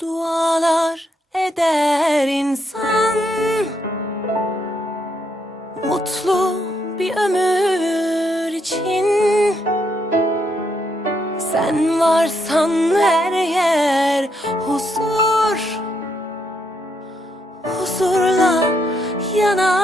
Dualar eder insan. Mutlu bir ömür için. Sen varsan her yer huzur. Huzurla yanar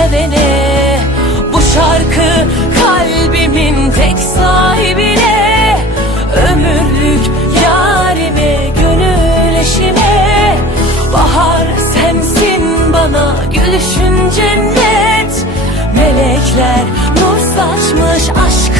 sevene Bu şarkı kalbimin tek sahibine Ömürlük yarime, gönül eşime. Bahar sensin bana, gülüşün cennet Melekler nur saçmış aşkın